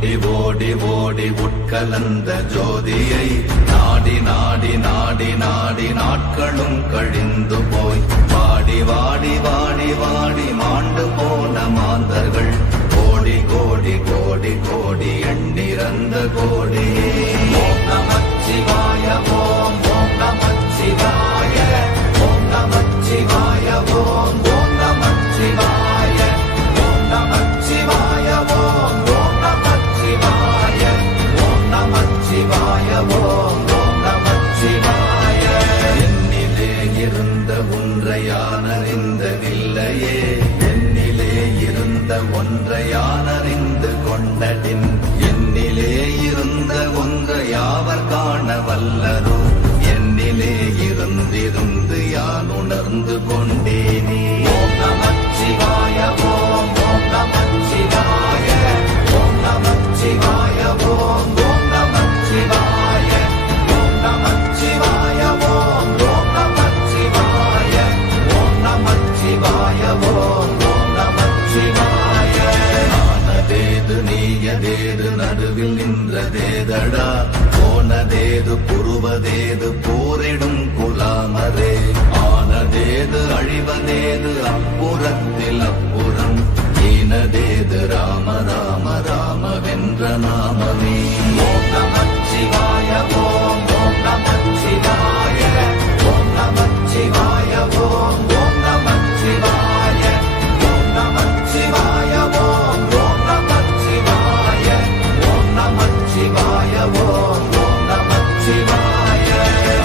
ஓடி ஓடி ஓடி உட்கலந்த ஜோதியை நாடி நாடி நாடி நாடி நாட்களும் கழிந்து போய் வாடி வாடி வாடி வாடி மாண்டு போன மாந்தர்கள் கோடி கோடி கோடி கோடி எண்ணிறந்த கோடி. ஓம் நமச்சிவாய ஓம் ஓம் நமச்சிவாய ஓம் நமச்சிவாய ஓம் ஓம் நமச்சிவாய ஓம் நமச்சிவாய ஓம் ஓம் நமச்சிவாய ஓம் நமச்சிவாய ஓம் ஓம் நமச்சிவாய. என்னிலே இருந்த ஒன்றை யானறிந்ததில்லையே, என்னிலே இருந்த ஒன்றை யானறிந்து கொண்டடின், என்னிலே இருந்த ஒன்றை யாவர் காண வல்லரோ, என்னிலே இருந்திருந்து யான் உணர்ந்து கொண்டேனே. ஓம் நமச்சிவாய ஓம் ஓம் நமச்சிவாய ஓம் நமச்சிவாய ஓம் ஓம் நமச்சிவாய ஓம் நமச்சிவாய ஓம் ஓம் நமச்சிவாய ஓம் நமச்சிவாய ஓம் ஓம் நமச்சிவாய. ஆனதேது நீயதேது நடுவில் நின்றதேதடா, போனதேது புருவதேது போரிடும் குலாமரே, ஆனதேது அழிவதேது அப்புறத்தில் அப்புறம், ஈனதேது ராம ராம ராம வென்ற நாமமே. ஓம் நமச்சிவாய ஓம் ஓம் நமச்சிவாய ஓம் நமச்சிவாய ஓம் ஓம் நமச்சிவாய ஓம் நமச்சிவாய ஓம் ஓம் நமச்சிவாய ஓம் நமச்சிவாய ஓம் ஓம் நமச்சிவாய.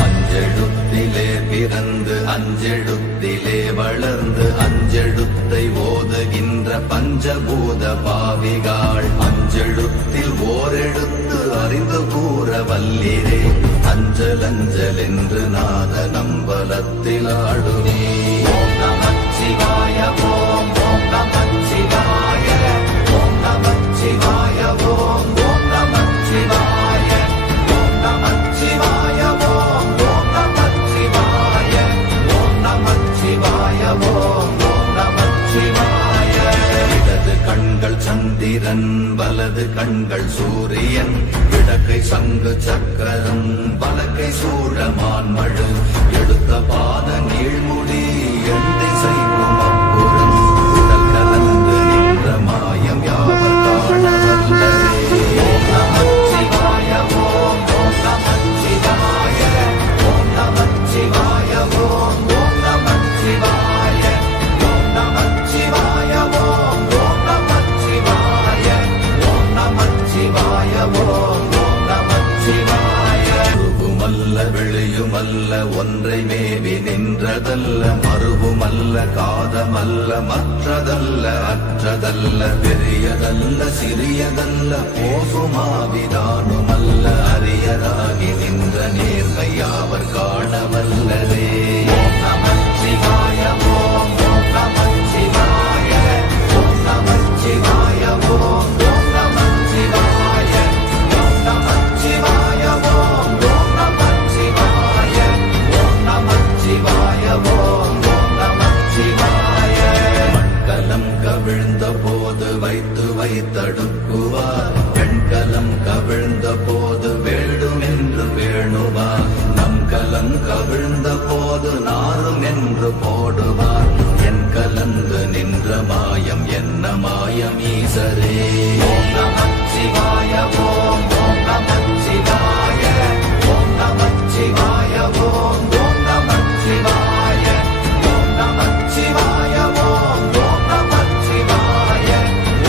அஞ்செழுத்திலே பிறந்து அஞ்செழுத்திலே வளர்ந்து அஞ்செழுத்தை ஓதுகின்ற பஞ்சபூத பாவிகாள், அஞ்செழுத்தில் ஓரெழுத்து அறிந்து கூற வல்லிரே, அஞ்சல் அஞ்சல் என்று நாத நம்பலத்தில் ஆடுவே. ஓம் நமச்சிவாய ஓம் ஓம் நமச்சிவாய ஓம் நமச்சிவாய ஓம் ஓம் நமச்சிவாய ஓம் நமச்சிவாய ஓம் ஓம் நமச்சிவாய ஓம் நமச்சிவாய ஓம் ஓம் நமச்சிவாய. இடது கண்கள் சந்திரன் வலது கண்கள் சூரியன், இடக்கை சங்கு சக்கரம் வலக்கை சூழமான் மழு, எடுத்த பாத நீழ்முடி எந்தை செய்யும் அப்புறம், உடல் கலந்து நின்ற மாயம் யாவர் காண வல்லரே. ஓம் நமச்சிவாய ஓம் ஓம் நமச்சிவாய ஓம் நமச்சிவாய ஓம் ஓம் நமச்சிவாய ஓம் நமச்சிவாய ஓம் ஓம் நமச்சிவாய ஓம் நமச்சிவாய ஓம் ஓம் நமச்சிவாய. உருவுமல்ல வெளியுமல்ல ஒன்றை மேவி நின்றதல்ல, மறுவுமல்ல காதமல்ல மற்றதல்ல அற்றதல்ல, பெரியதல்ல சிறியதல்ல போகுமாவிதானுமல்ல, அரியராகி நின்ற நேர்மை யாவர் காண வல்லரே. ஓம் நமச்சிவாய ஓம் ஓம் நமச்சிவாய ஓம் நமச்சிவாய ஓம் ஓம் நமச்சிவாய ஓம் நமச்சிவாய ஓம் ஓம் நமச்சிவாய ஓம் நமச்சிவாய ஓம் ஓம் நமச்சிவாய. மண்கலம் கவிழ்ந்த போது வைத்து வைத்தடுக்குவார், பெண்கலம் கவிழ்ந்த போது வேண்டும் என்று வேணுவார், நம் கலம் கவிழ்ந்த போது நாரும் என்று போடுவார், என் கலந்து நின்ற மாயம் என்ன மாயம் ஈசரே. ஓம் நமச்சிவாய ஓம் ஓம் நமச்சிவாய ஓம் நமச்சிவாய ஓம் ஓம் நமச்சிவாய ஓம் நமச்சிவாய ஓம் ஓம் நமச்சிவாய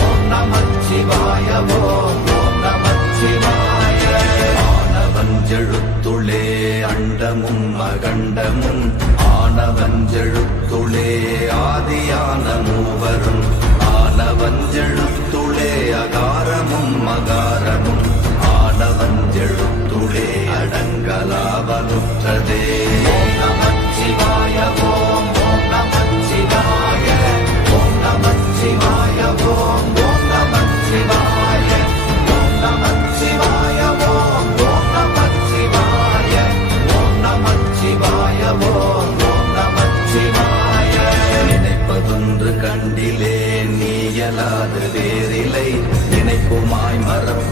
ஓம் நமச்சிவாய ஓம் ஓம் நமச்சிவாய. ஆனவஞ்செழுத்துளே அண்டமும் அகண்டமும், ஆனவஞ்செழுத்துளே ஆதியான மூவரும், ஆனவஞ்செழுத்துளே அகாரமும் அகாரமும், ஆனவஞ்செழுத்துளே அடங்கலாவலுற்றதே. ஓம் நமச்சிவாய ஓம் ஓம் நமச்சிவாய ஓம் நமச்சிவாய ஓம் ஓம் நமச்சிவாய ஓம் நமச்சிவாய ஓம் ஓம் நமச்சிவாய ஓம் நமச்சிவாய ஓம் ஓம் நமச்சிவாய. நினைப்பதொன்று கண்டிலே நீயலாது வேறில்லை, நினைப்புமாய் மரம்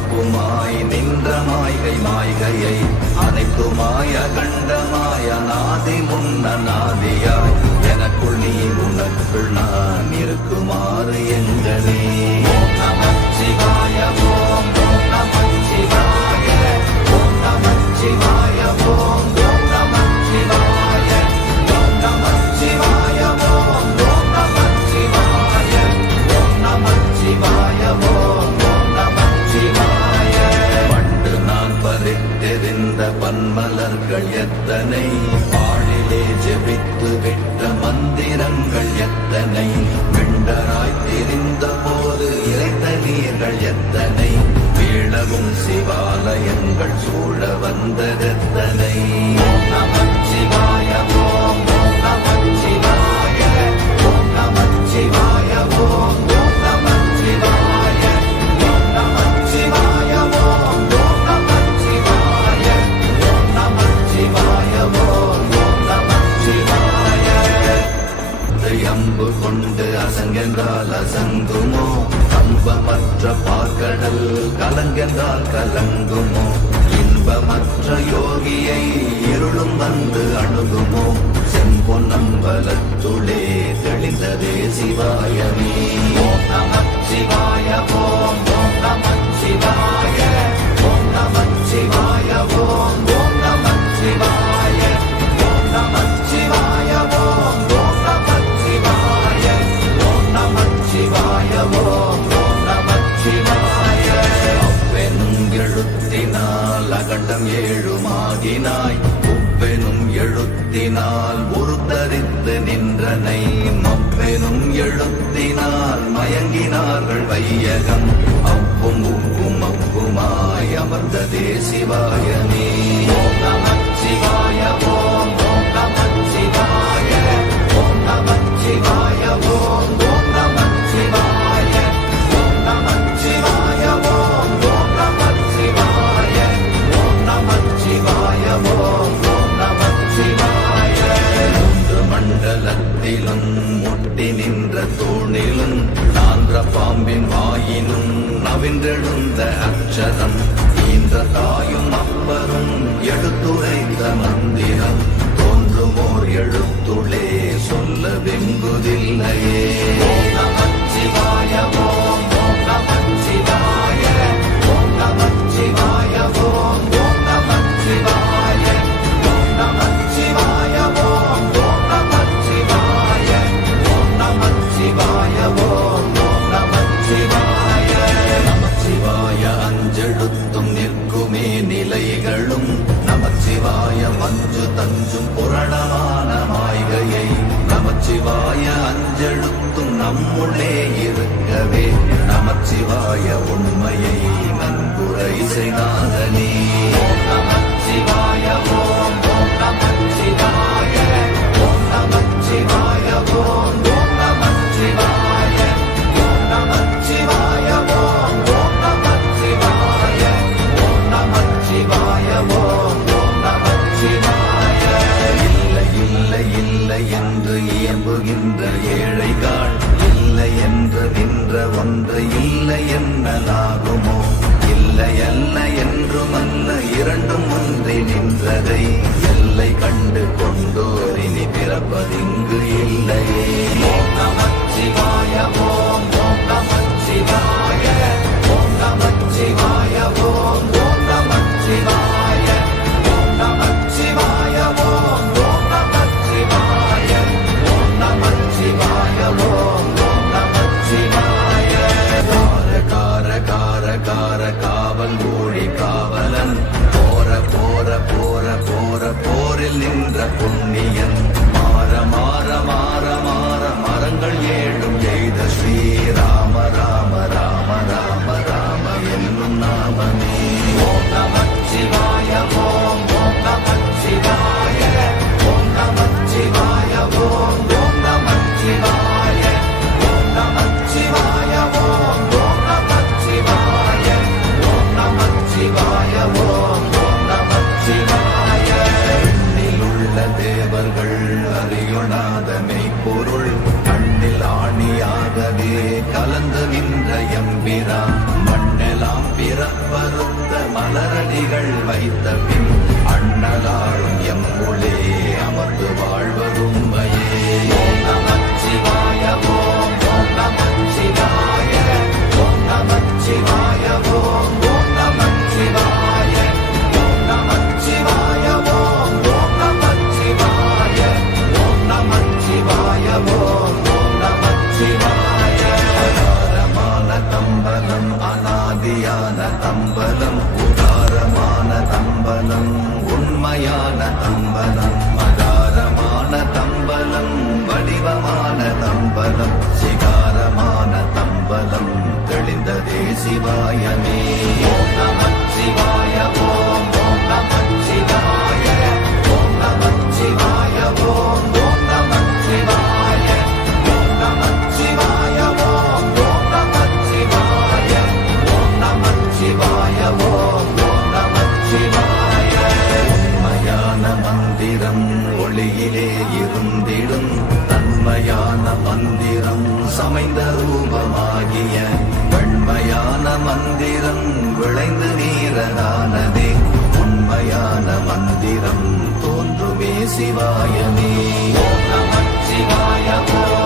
அண்டமாய நாதி முன்னாதியாய் எனக்குள் நீ உனக்குள் நான் இருக்குமாறு எங்களே. ஓம் நமச்சிவாய ஓம் ஓம் நமச்சிவாய ஓம் நமச்சிவாய ஓம் ஓம் நமச்சிவாய ஓம் நமச்சிவாய ஓம் ஓம் நமச்சிவாய ஓம் நமச்சிவாய ஓம் ஓம் நமச்சிவாய. பண்டு நான் பறித்தெறிந்த பன்மலர்கள் எத்தனை, பாழிலே ஜெபித்து விட்ட மந்திரங்கள் எத்தனை, விண்டராய் தெரிந்த போது இறைத்த நீர்கள் எத்தனை, வீழவும் சிவாலயங்கள் சூழ வந்ததெத்தனை. ஓம் நமச்சிவாய ஓம் ஓம் நமச்சிவாய ஓம் நமச்சிவாய ஓம் ஓம் நமச்சிவாய ஓம் நமச்சிவாய ஓம் ஓம் நமச்சிவாய ஓம் நமச்சிவாய ஓம் ஓம் நமச்சிவாய. அம்பு கொண்டு அசங்கென்றால் அசங்குமோ, அம்பமற்ற பார்க்கடல் கலங்கென்றால் கலங்குமோ, இன்பமற்ற யோகியை இருளும் வந்து அணுகுமோ, செம்பொன்னம்பலத்துளே தெளிந்ததே சிவாயமே. ஓம் நமச்சிவாய ஓம் ஓம் நமச்சிவாய ஓம் நமச்சிவாய ஓம் ஓம் நமச்சிவாய ஓம் நமச்சிவாய ஓம் ஓம் நமச்சிவாய ஓம் நமச்சிவாய ஓம் ஓம் நமச்சிவாய. அவ்வெனும் எழுத்தினால் அகண்டம் ஏழுமாகினாய், உவ்வெனும் எழுத்தினால் உருத்தரித்து நின்றனை, மவ்வெனும் எழுத்தினால் மயங்கினார்கள் வையகம், அவ்வும் உவ்வும் அவ்வுமாய் அமர்ந்ததே சிவாயமே. ஓம் நமச்சிவாய ஓம் ஓம் நமச்சிவாய ஓம் நமச்சிவாய ஓம் ஓம் நமச்சிவாய ஓம் நமச்சிவாய ஓம் ஓம் நமச்சிவாய ஓம் நமச்சிவாய ஓம் ஓம் நமச்சிவாய. மூன்று மண்டலத்திலும் முட்டி நின்ற தூணிலும் நான்ற பாம்பின் வாயினும் நவின்றெழுந்த அக்ஷரம், ஈன்ற தாயும் அப்பரும் எடுத்துரைத்த மந்திரம், தோன்றுமோர் எழுத்துளே சொல்ல வெங்குதில்லையே. ஓம் நமச்சிவாய ஓம் ஓம் நமச்சிவாய ஓம் நமச்சிவாய ஓம் ஓம் நமச்சிவாய ஓம் நமச்சிவாய ஓம் ஓம் நமச்சிவாய ஓம் நமச்சிவாய ஓம் ஓம் நமச்சிவாய. நமச்சிவாய அஞ்செழுத்தும் நிற்குமே நிலைகளும், நமச்சிவாய மஞ்சு தஞ்சும் புரணமான மாய்கையை, நமச்சிவாய அஞ்செழுத்தும் நம்முள்ளே இருக்கவே, நமச்சிவாய உண்மையை நன்குரை செய்தாதனே. ஓம் நமச்சிவாய ஓம் ஓம் நமச்சிவாய ஓம் நமச்சிவாய ஓம் ஓம் நமச்சிவாய ஓம் நமச்சிவாய ஓம் ஓம் நமச்சிவாய ஓம் நமச்சிவாய ஓம் ஓம் நமச்சிவாய. இல்லை இல்லை இல்லை என்று இயம்புகின்ற ஏழைகள், இல்லை என்று நின்ற ஒன்று இல்லை என்னலாகுமோ, இல்லை அல்ல என்றுமல்ல இரண்டும் ஒன்றி நின்றதை, எல்லை கண்டு கொண்டோர் இனி பிறப்பதிங்கு இல்லையே. ஓம் நமச்சிவாய ஓம் ஓம் நமச்சிவாய ஓம் நமச்சிவாய ஓம் ஓம் நமச்சிவாய ஓம் நமச்சிவாய ஓம் ஓம் நமச்சிவாய ஓம் நமச்சிவாய ஓம் ஓம் நமச்சிவாய. கார கார கார கார காவல் ஊழி காவலன், போர போர போர போர போரில் நின்ற புண்ணியன், மாற மாற மாற மாற மரங்கள் ஏழும் எய்த ஸ்ரீராம ராம ராம ராம ராம என்னும் நாமமே. ஓம் நமச்சிவாய ஓம் ஓம் நமச்சிவாய ஓம் நமச்சிவாய ஓம் ஓம் நமச்சிவாய ஓம் நமச்சிவாய ஓம் ஓம் நமச்சிவாய ஓம் நமச்சிவாய ஓம் ஓம் நமச்சிவாய. உள்ள தேவர்கள் அறியொணாத மெய்ப்பொருள், கண்ணில் ஆணியாகவே கலந்து நின்ற எம்பிரா, மண்ணெல்லாம் பிறப்பறுத்த மலரடிகள் வைத்த பின் அண்ணலாரும் எம் மந்திரம் ஒளியிலே இருந்திடும் தன்மையான மந்திரம் சமைந்த ரூபமாகிய வெண்மையான மந்திரம் விளைந்து வீரனானதே உண்மையான மந்திரம் தோன்றுமே சிவாயமே ஓம் நமச்சிவாய ஓம்